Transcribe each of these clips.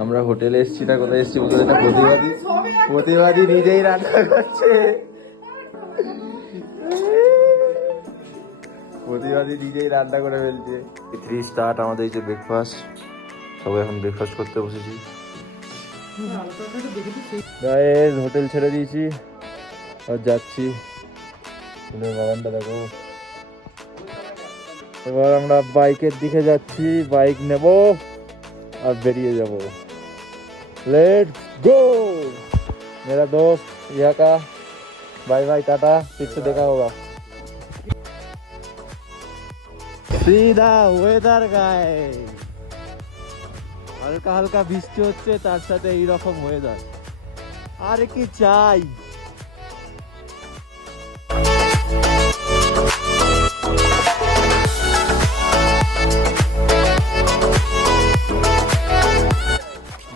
আমরা হোটেলে এসেছি না কোথায় এসেছি বলতে এটা প্রতিবাদী প্রতিবাদী নিজেই রান্না করছে। প্রতিবাদী নিজেই রান্না করে ফেলছে। 3 স্টার্ট আমাদের এই যে ব্রেকফাস্ট, সবাই এখন ব্রেকফাস্ট করতে বসেছি। গাইস হোটেল ছেড়ে দিয়েছি আর যাচ্ছি ফুলের বাগানটা দেখো। এবার আমরা বাইকের দিকে যাচ্ছি, বাইক নেব আর বেরিয়ে যাব। लेट्स गो मेरा दोस्त यहाँ का। बाय बाय टाटा, फिर से देखा होगा। सीधा ওয়েদার গাইস, হালকা হালকা বৃষ্টি হচ্ছে, তার সাথে এই রকম ওয়েদার, আর কি চাই।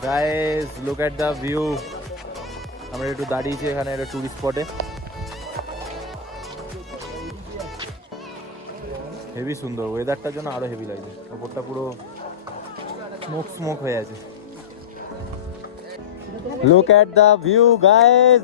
Guys look at the view. আমরা একটু দাঁড়িয়েছি এখানে একটা টুরিস্ট স্পটে। হেভি সুন্দর, ওয়েদারটার জন্য আরো হেভি লাগছে। ওপরটা পুরো স্মোক স্মোক হয়ে আছে। Look at the view guys.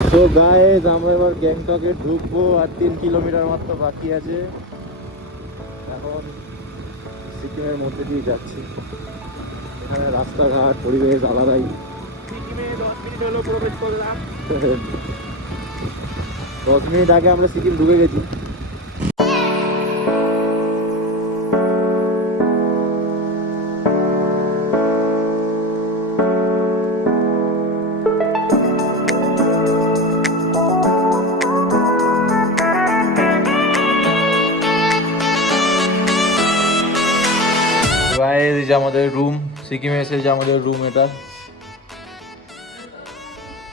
তো গাইস আমরা এবার গ্যাংটকে ঢুকবো, আর 3 কিলোমিটার মাত্র বাকি আছে। এখন সিকিমের মধ্যে দিয়ে যাচ্ছি। এখানে রাস্তাঘাট পরিবেশ আলাদাই। সিকিমে 10 মিনিট হলো প্রবেশ করলাম। 10 মিনিট আগে আমরা সিকিম ঢুকে গেছি। গাইস এই যে আমাদের রুম, সিকিমে এসে যে আমাদের রুম এটা।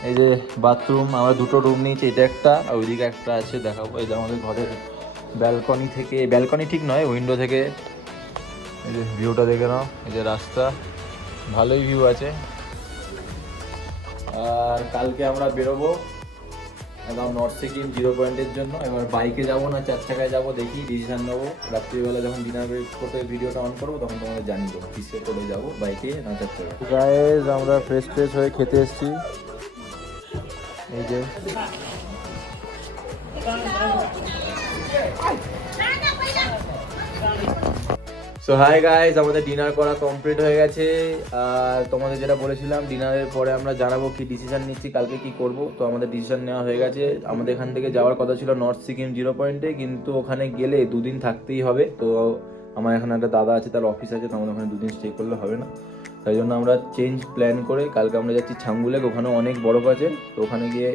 এই যে বাথরুম, আমরা দুটো রুম নিয়েছি, এটা একটা আর ওইদিকে একটা আছে, দেখাবো। এই যে আমাদের ঘরের ব্যালকনি থেকে, ব্যালকনি ঠিক নয়, উইন্ডো থেকে এই যে ভিউটা দেখে নাও। এই যে রাস্তা, ভালোই ভিউ আছে। আর কালকে আমরা বেরোবো একদম নর্থ সিকিম 0 পয়েন্টের জন্য। এবার বাইকে যাবো না 4 চাকায় যাবো, দেখি ডিসিশন নেবো। রাত্রিবেলা যখন ডিনার করতে ভিডিওটা অন করবো তখন তোমাদের জানিয়ে দেবো কিসে করে যাবো, বাইকে না 4 চাকায়। গাইস আমরা ফ্রেশ হয়ে খেতে এসেছি। এই যে সো হাই গাইস, আমাদের ডিনার করা কমপ্লিট হয়ে গেছে। আর তোমাদের যেটা বলেছিলাম, ডিনারের পরে আমরা জানাবো কি ডিসিশন নিচ্ছি, কালকে কি করব। তো আমাদের ডিসিশন নেওয়া হয়ে গেছে। আমাদের এখান থেকে যাওয়ার কথা ছিল নর্থ সিকিম 0 পয়েন্টে, কিন্তু ওখানে গেলে 2 দিন থাকতেই হবে। তো আমার এখানে একটা দাদা আছে, তার অফিস আছে, তো আমাদের ওখানে 2 দিন স্টে করলে হবে না। তাই জন্য আমরা চেঞ্জ প্ল্যান করে কালকে আমরা যাচ্ছি ছাঙ্গুলেক। ওখানে অনেক বরফ আছে, তো ওখানে গিয়ে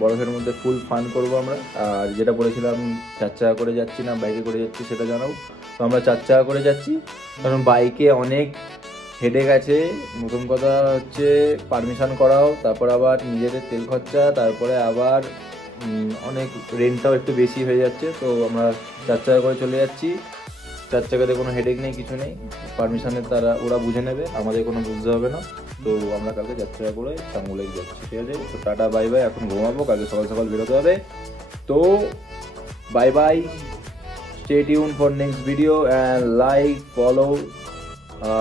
বরফের মধ্যে ফুল ফান করবো আমরা। আর যেটা বলেছিলাম 4 চাকা করে যাচ্ছি না বাইকে করে যাচ্ছি সেটা জানাবো। তো আমরা 4 চাকা করে যাচ্ছি, কারণ বাইকে অনেক হেডেক আছে। প্রথম কথা হচ্ছে পারমিশন করাও, তারপর আবার নিজেদের তেল খরচা, তারপরে আবার অনেক রেন্টটাও একটু বেশি হয়ে যাচ্ছে। তো আমরা 4 চাকা করে চলে যাচ্ছি। 4 চাকাতে কোনো হেডেক নেই, কিছু নেই, পারমিশনের তারা ওরা বুঝে নেবে, আমাদের কোনো বুঝতে হবে না। তো আমরা কালকে 4 চাকা করে চাঙ্গুলাই যাচ্ছি, ঠিক আছে? তো টাটা বাই বাই, এখন ঘুমাবো, কালকে সকাল সকাল বেরোতে হবে। তো bye bye, stay tune for next video and like follow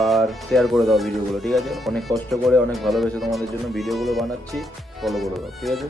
আর শেয়ার করে দাও ভিডিওগুলো, ঠিক আছে? অনেক কষ্ট করে অনেক ভালোবেসে তোমাদের জন্য ভিডিওগুলো বানাচ্ছি, ফলো করে দাও, ঠিক আছে?